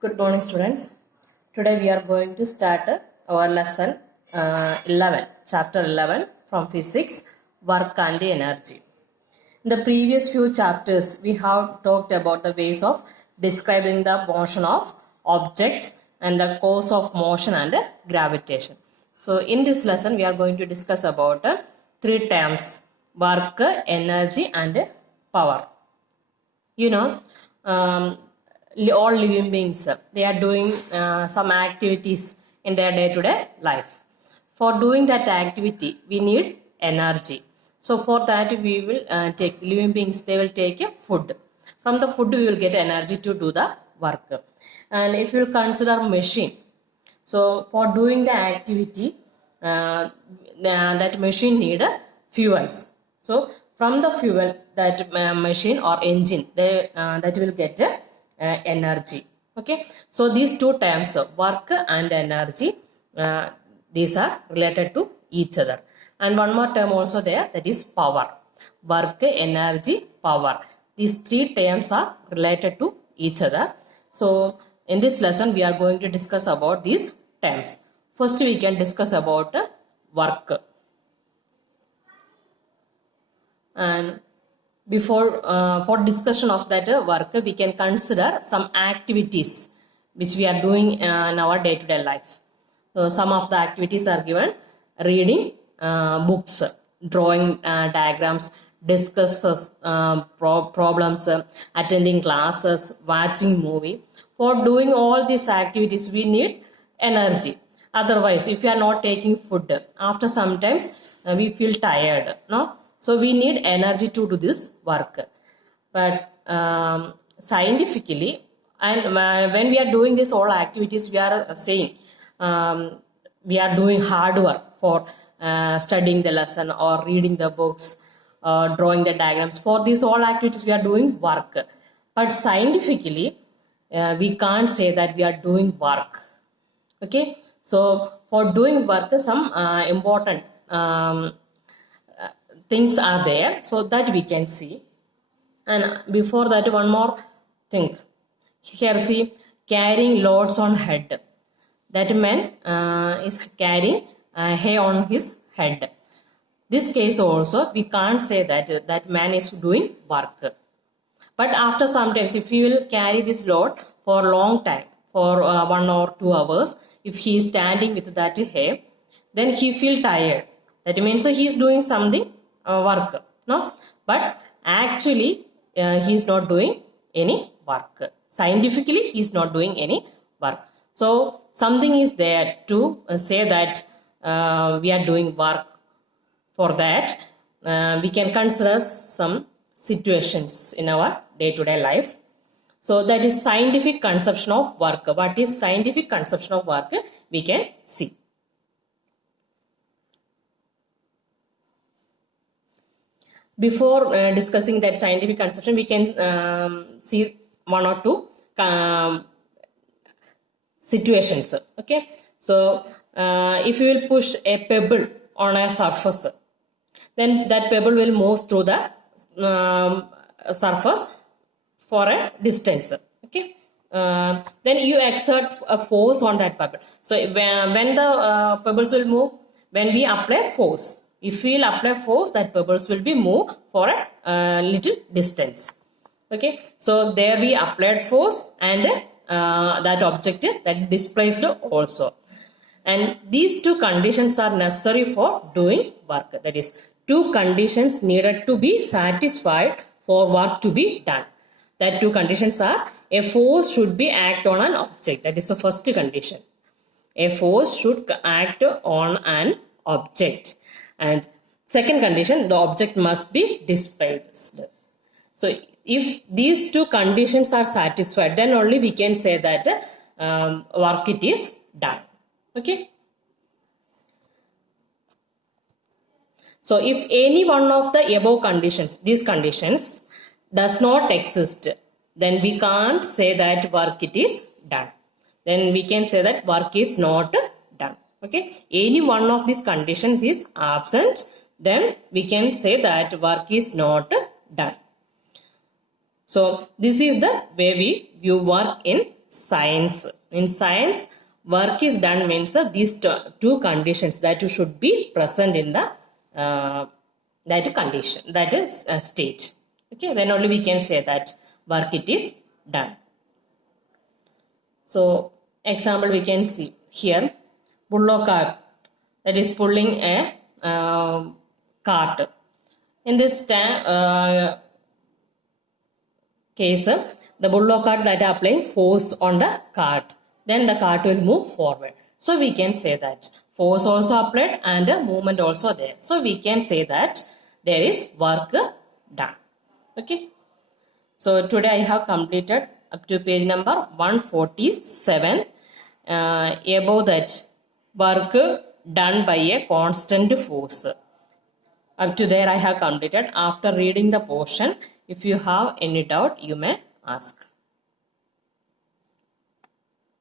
Good morning, students. Today we are going to start our lesson 11, chapter 11 from physics, work and energy. In the previous few chapters, we have talked about the ways of describing the motion of objects and the cause of motion and gravitation. So, in this lesson, we are going to discuss about three terms: work, energy, and power. You know, all living beings, they are doing some activities in their day-to-day life. For doing that activity, we need energy. So for that, we will take living beings, they will take a food. From the food, we will get energy to do the work. And if you consider machine, so for doing the activity, that machine need fuels. So from the fuel, that machine or engine, that will get energy. Okay. So these two terms, work and energy, these are related to each other. And one more term also there, that is power. Work, energy, power. These three terms are related to each other. So in this lesson, we are going to discuss about these terms. First, we can discuss about work. And before for discussion of that work, we can consider some activities which we are doing in our day-to-day life. So some of the activities are given: reading books, drawing diagrams, discusses problems, attending classes, watching movie. For doing all these activities, we need energy. Otherwise, if you are not taking food, after sometimes we feel tired, no? So we need energy to do this work. But scientifically, and when we are doing this all activities, we are saying we are doing hard work for studying the lesson or reading the books, drawing the diagrams. For these all activities, we are doing work. But scientifically, we can't say that we are doing work. Okay. So for doing work, some important things are there, so that we can see. And before that, one more thing. Here see, carrying loads on head. That man is carrying hay on his head. This case also, we can't say that that man is doing work. But after sometimes, if he will carry this load for a long time, for 1 or 2 hours, if he is standing with that hay, then he feel tired. That means he is doing something work, no? But actually, he is not doing any work. Scientifically, he is not doing any work. So something is there to say that we are doing work. For that, we can consider some situations in our day-to-day life. So that is scientific conception of work. What is scientific conception of work? We can see. Before discussing that scientific conception, we can see one or two situations. Okay. So if you will push a pebble on a surface, then that pebble will move through the surface for a distance. Okay. Then you exert a force on that pebble. So when the pebbles will move, when we apply force, if we will apply force, that pebbles will be moved for a little distance. Okay. So there we applied force, and that object that displaced also. And these two conditions are necessary for doing work. That is, two conditions needed to be satisfied for work to be done. That two conditions are: a force should be act on an object. That is the first condition. A force should act on an object. And second condition, the object must be displaced. So if these two conditions are satisfied, then only we can say that work it is done. Okay. So if any one of the above conditions, these conditions, does not exist, then we can't say that work it is done. Then we can say that work is not done. Okay. Any one of these conditions is absent, then we can say that work is not done. So this is the way we view work in science. In science, work is done means these two conditions that should be present in the that condition, that is state. Okay, then only we can say that work it is done. So example we can see here, bullock cart, that is pulling a cart. In this case, the bullock cart that are applying force on the cart, then the cart will move forward. So we can say that force also applied and movement also there. So we can say that there is work done. Okay. So today I have completed up to page number 147. Above that, work done by a constant force. Up to there I have completed. After reading the portion, if you have any doubt, you may ask.